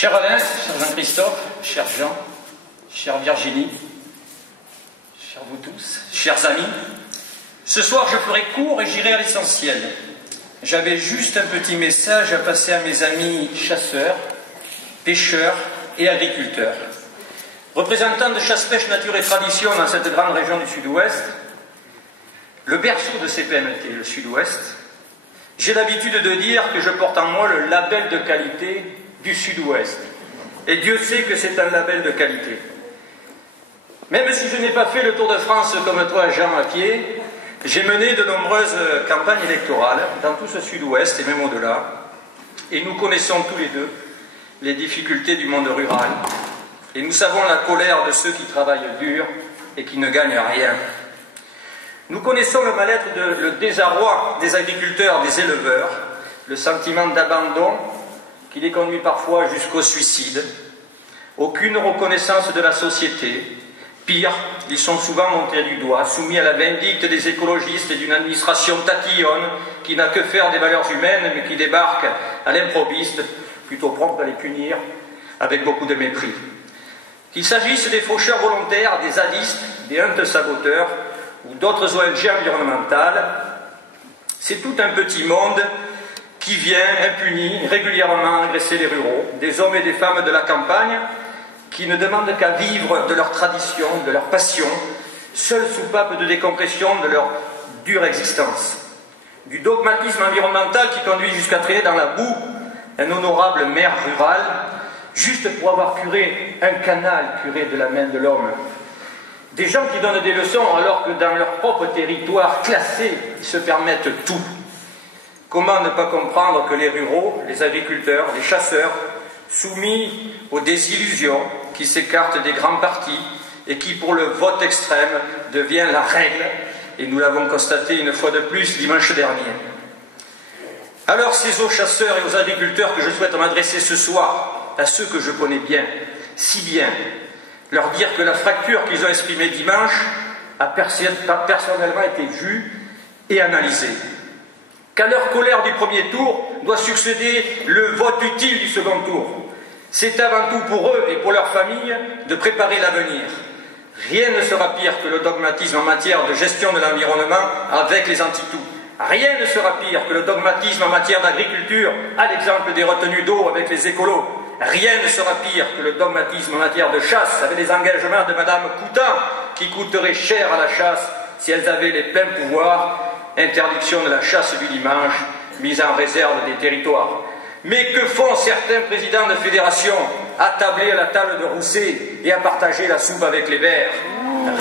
Cher Alain, cher Jean-Christophe, cher Jean, chère Virginie, chers vous tous, chers amis, ce soir je ferai court et j'irai à l'essentiel. J'avais juste un petit message à passer à mes amis chasseurs, pêcheurs et agriculteurs. Représentants de chasse-pêche, nature et tradition dans cette grande région du Sud-Ouest, le berceau de CPMT, le Sud-Ouest, j'ai l'habitude de dire que je porte en moi le label de qualité du Sud-Ouest. Et Dieu sait que c'est un label de qualité. Même si je n'ai pas fait le Tour de France comme toi, Jean, à pied, j'ai mené de nombreuses campagnes électorales dans tout ce Sud-Ouest et même au-delà. Et nous connaissons tous les deux les difficultés du monde rural. Et nous savons la colère de ceux qui travaillent dur et qui ne gagnent rien. Nous connaissons le mal-être, le désarroi des agriculteurs, des éleveurs, le sentiment d'abandon qui les conduit parfois jusqu'au suicide. Aucune reconnaissance de la société. Pire, ils sont souvent montés du doigt, soumis à la vindicte des écologistes et d'une administration tatillonne qui n'a que faire des valeurs humaines mais qui débarque à l'improviste, plutôt prompte à les punir, avec beaucoup de mépris. Qu'il s'agisse des faucheurs volontaires, des zadistes, des huntes saboteurs ou d'autres ONG environnementales, c'est tout un petit monde qui vient impuni régulièrement agresser les ruraux, des hommes et des femmes de la campagne qui ne demandent qu'à vivre de leur tradition, de leur passion, seule soupape de décompression de leur dure existence. Du dogmatisme environnemental qui conduit jusqu'à traîner dans la boue un honorable maire rural, juste pour avoir curé un canal curé de la main de l'homme. Des gens qui donnent des leçons alors que dans leur propre territoire classé, ils se permettent tout. Comment ne pas comprendre que les ruraux, les agriculteurs, les chasseurs, soumis aux désillusions, qui s'écartent des grands partis et qui, pour le vote extrême, devient la règle, et nous l'avons constaté une fois de plus dimanche dernier. Alors, c'est aux chasseurs et aux agriculteurs que je souhaite m'adresser ce soir, à ceux que je connais bien, si bien, leur dire que la fracture qu'ils ont exprimée dimanche a personnellement été vue et analysée. Qu'à leur colère du premier tour doit succéder le vote utile du second tour. C'est avant tout pour eux et pour leurs familles de préparer l'avenir. Rien ne sera pire que le dogmatisme en matière de gestion de l'environnement avec les anti-tout. Rien ne sera pire que le dogmatisme en matière d'agriculture, à l'exemple des retenues d'eau avec les écolos. Rien ne sera pire que le dogmatisme en matière de chasse avec les engagements de Madame Coutin, qui coûteraient cher à la chasse si elles avaient les pleins pouvoirs. Interdiction de la chasse du dimanche, mise en réserve des territoires. Mais que font certains présidents de fédération? Attabler à la table de Rousset et à partager la soupe avec les Verts.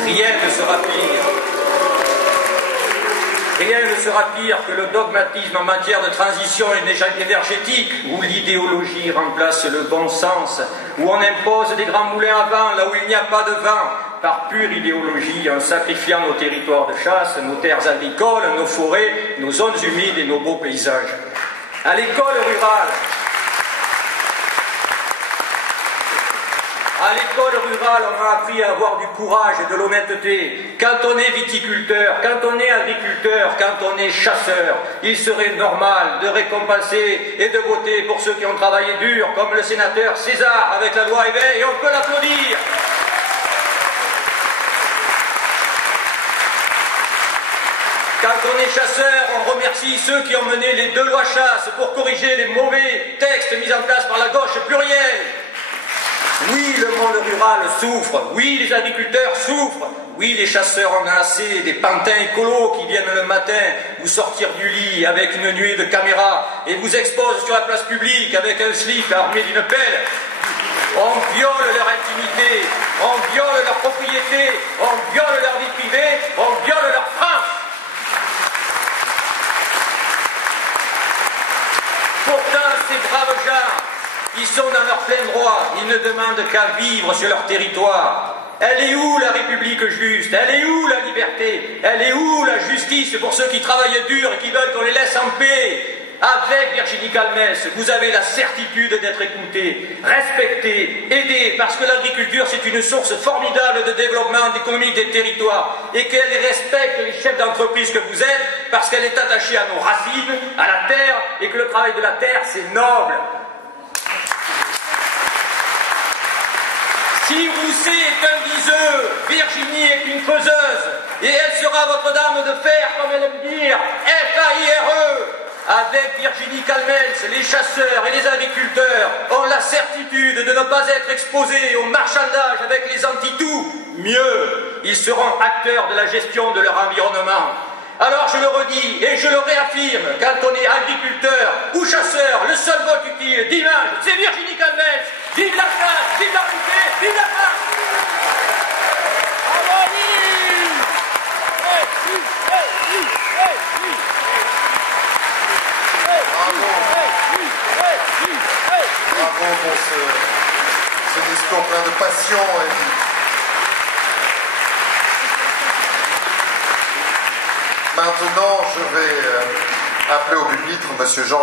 Rien ne sera pire. Rien ne sera pire que le dogmatisme en matière de transition énergétique, où l'idéologie remplace le bon sens, où on impose des grands moulins à vent là où il n'y a pas de vent, par pure idéologie, en sacrifiant nos territoires de chasse, nos terres agricoles, nos forêts, nos zones humides et nos beaux paysages. À l'école rurale, on m'a appris à avoir du courage et de l'honnêteté. Quand on est viticulteur, quand on est agriculteur, quand on est chasseur, il serait normal de récompenser et de voter pour ceux qui ont travaillé dur, comme le sénateur César avec la loi Éveil, et on peut l'applaudir. Quand on est chasseur, on remercie ceux qui ont mené les 2 lois chasse pour corriger les mauvais textes mis en place par la gauche plurielle. Oui, le monde rural souffre. Oui, les agriculteurs souffrent. Oui, les chasseurs en ont assez des pantins écolos qui viennent le matin vous sortir du lit avec une nuée de caméras et vous exposent sur la place publique avec un slip armé d'une pelle. On viole leur intimité, on viole leur propriété, on viole leur vie privée, on viole leur France. Pourtant, ces braves gens, ils sont dans leur plein droit, ils ne demandent qu'à vivre sur leur territoire. Elle est où la République juste? Elle est où la liberté? Elle est où la justice pour ceux qui travaillent dur et qui veulent qu'on les laisse en paix? Avec Virginie Calmès, vous avez la certitude d'être écoutés, respectés, aidés, parce que l'agriculture c'est une source formidable de développement économique des territoires et qu'elle respecte les chefs d'entreprise que vous êtes parce qu'elle est attachée à nos racines, à la terre, et que le travail de la terre c'est noble. Doucet est un diseux, Virginie est une causeuse, et elle sera votre dame de fer, comme elle aime dire, F-A-I-R-E. Avec Virginie Calmels, les chasseurs et les agriculteurs ont la certitude de ne pas être exposés au marchandage avec les anti-tout. Mieux, ils seront acteurs de la gestion de leur environnement. Alors je le redis et je le réaffirme, quand on est agriculteur ou chasseur, le seul vote utile dimanche, c'est Virginie Calmels. Vive la chasse, vive la bouquet, vive la chasse. Bravo pour ce discours plein de passion. Maintenant, je vais appeler au pupitre Monsieur Jean.